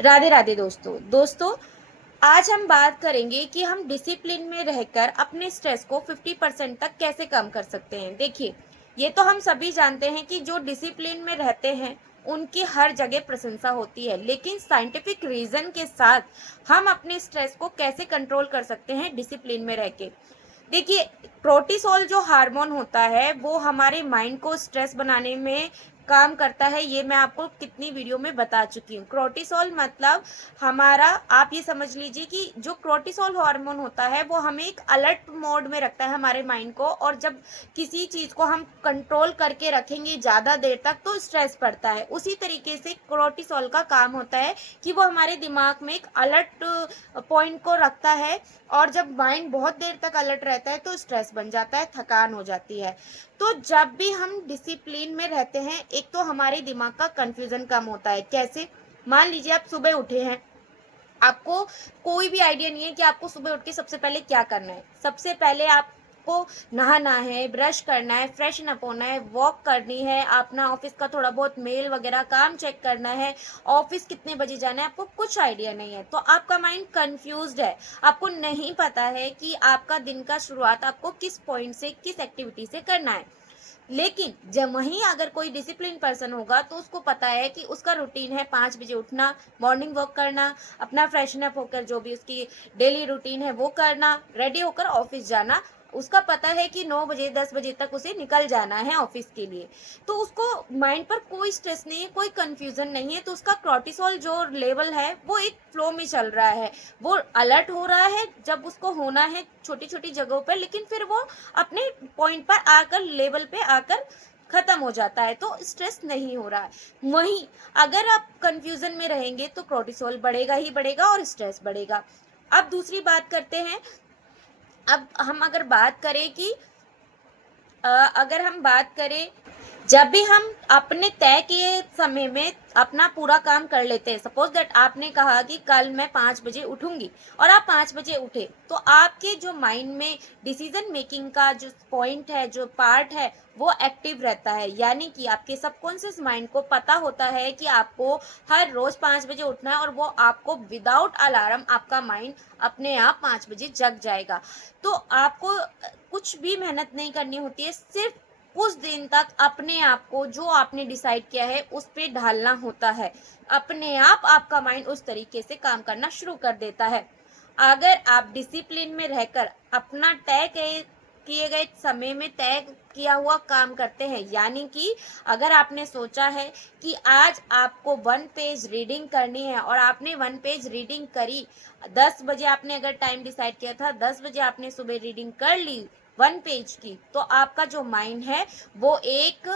राधे राधे दोस्तों। आज हम बात करेंगे कि हम डिसिप्लिन में रहकर अपने स्ट्रेस को 50% तक कैसे कम कर सकते हैं। देखिए, ये तो हम सभी जानते हैं कि जो डिसिप्लिन में रहते हैं उनकी हर जगह प्रशंसा होती है, लेकिन साइंटिफिक रीजन के साथ हम अपने स्ट्रेस को कैसे कंट्रोल कर सकते हैं डिसिप्लिन में रह के। देखिए, कोर्टिसोल जो हार्मोन होता है वो हमारे माइंड को स्ट्रेस बनाने में काम करता है। ये मैं आपको कितनी वीडियो में बता चुकी हूँ। कोर्टिसोल मतलब हमारा, आप ये समझ लीजिए कि जो कोर्टिसोल हार्मोन होता है वो हमें एक अलर्ट मोड में रखता है हमारे माइंड को, और जब किसी चीज़ को हम कंट्रोल करके रखेंगे ज़्यादा देर तक तो स्ट्रेस पड़ता है। उसी तरीके से कोर्टिसोल का काम होता है कि वो हमारे दिमाग में एक अलर्ट पॉइंट को रखता है, और जब माइंड बहुत देर तक अलर्ट रहता है तो स्ट्रेस बन जाता है, थकान हो जाती है। तो जब भी हम डिसिप्लिन में रहते हैं, एक तो हमारे दिमाग का कंफ्यूजन कम होता है। कैसे? मान लीजिए आप सुबह उठे हैं, आपको कोई भी आइडिया नहीं है कि आपको सुबह उठ के सबसे पहले क्या करना है। सबसे पहले आपको नहाना है, ब्रश करना है, फ्रेशन अप होना है, वॉक करनी है, अपना ऑफिस का थोड़ा बहुत मेल वगैरह काम चेक करना है, ऑफिस कितने बजे जाना है, आपको कुछ आइडिया नहीं है। तो आपका माइंड कंफ्यूज्ड है, आपको नहीं पता है कि आपका दिन का शुरुआत आपको किस पॉइंट से, किस एक्टिविटी से करना है। लेकिन जब वहीं अगर कोई डिसिप्लिन पर्सन होगा तो उसको पता है कि उसका रूटीन है 5 बजे उठना, मॉर्निंग वॉक करना, अपना फ्रेशन अप होकर जो भी उसकी डेली रूटीन है वो करना, रेडी होकर ऑफिस जाना। उसका पता है कि 9 बजे 10 बजे तक उसे निकल जाना है ऑफिस के लिए। तो उसको माइंड पर कोई स्ट्रेस नहीं है, कोई कंफ्यूजन नहीं है। तो उसका कोर्टिसोल जो लेवल है वो एक फ्लो में चल रहा है, वो अलर्ट हो रहा है जब उसको होना है छोटी छोटी जगहों पर, लेकिन फिर वो अपने पॉइंट पर आकर, लेवल पे आकर खत्म हो जाता है, तो स्ट्रेस नहीं हो रहा है। वहीं अगर आप कंफ्यूजन में रहेंगे तो कोर्टिसोल बढ़ेगा ही बढ़ेगा और स्ट्रेस बढ़ेगा। अब दूसरी बात करते हैं। अब हम अगर बात करें कि अगर हम बात करें, जब भी हम अपने तय किए समय में अपना पूरा काम कर लेते हैं, सपोज दैट आपने कहा कि कल मैं 5 बजे उठूंगी और आप 5 बजे उठे, तो आपके जो माइंड में डिसीजन मेकिंग का जो पॉइंट है, जो पार्ट है, वो एक्टिव रहता है। यानी कि आपके सबकॉन्शियस माइंड को पता होता है कि आपको हर रोज 5 बजे उठना है, और वो आपको विदाउट अलार्म आपका माइंड अपने आप 5 बजे जग जाएगा। तो आपको कुछ भी मेहनत नहीं करनी होती है, सिर्फ कुछ दिन तक अपने आप को जो आपने डिसाइड किया है उस पे ढालना होता है। अपने आप आपका माइंड उस तरीके से काम करना शुरू कर देता है। अगर आप डिसिप्लिन में रहकर अपना तय किए गए समय में तय किया हुआ काम करते हैं, यानी कि अगर आपने सोचा है कि आज आपको 1 पेज रीडिंग करनी है और आपने 1 पेज रीडिंग करी, 10 बजे आपने अगर टाइम डिसाइड किया था, 10 बजे आपने सुबह रीडिंग कर ली 1 पेज की, तो आपका जो माइंड है वो एक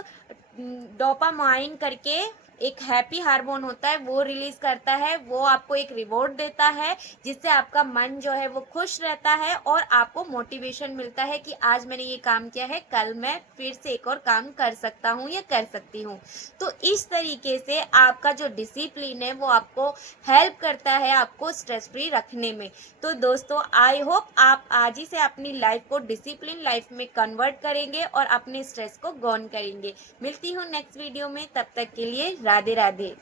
डोपामाइन करके एक हैप्पी हार्मोन होता है, वो रिलीज करता है, वो आपको एक रिवॉर्ड देता है, जिससे आपका मन जो है वो खुश रहता है और आपको मोटिवेशन मिलता है कि आज मैंने ये काम किया है, कल मैं फिर से एक और काम कर सकता हूँ या कर सकती हूँ। तो इस तरीके से आपका जो डिसिप्लिन है वो आपको हेल्प करता है आपको स्ट्रेस फ्री रखने में। तो दोस्तों, आई होप आप आज ही से अपनी लाइफ को डिसिप्लिन लाइफ में कन्वर्ट करेंगे और अपने स्ट्रेस को गॉन करेंगे। मिलती हूँ नेक्स्ट वीडियो में, तब तक के लिए राधे राधे।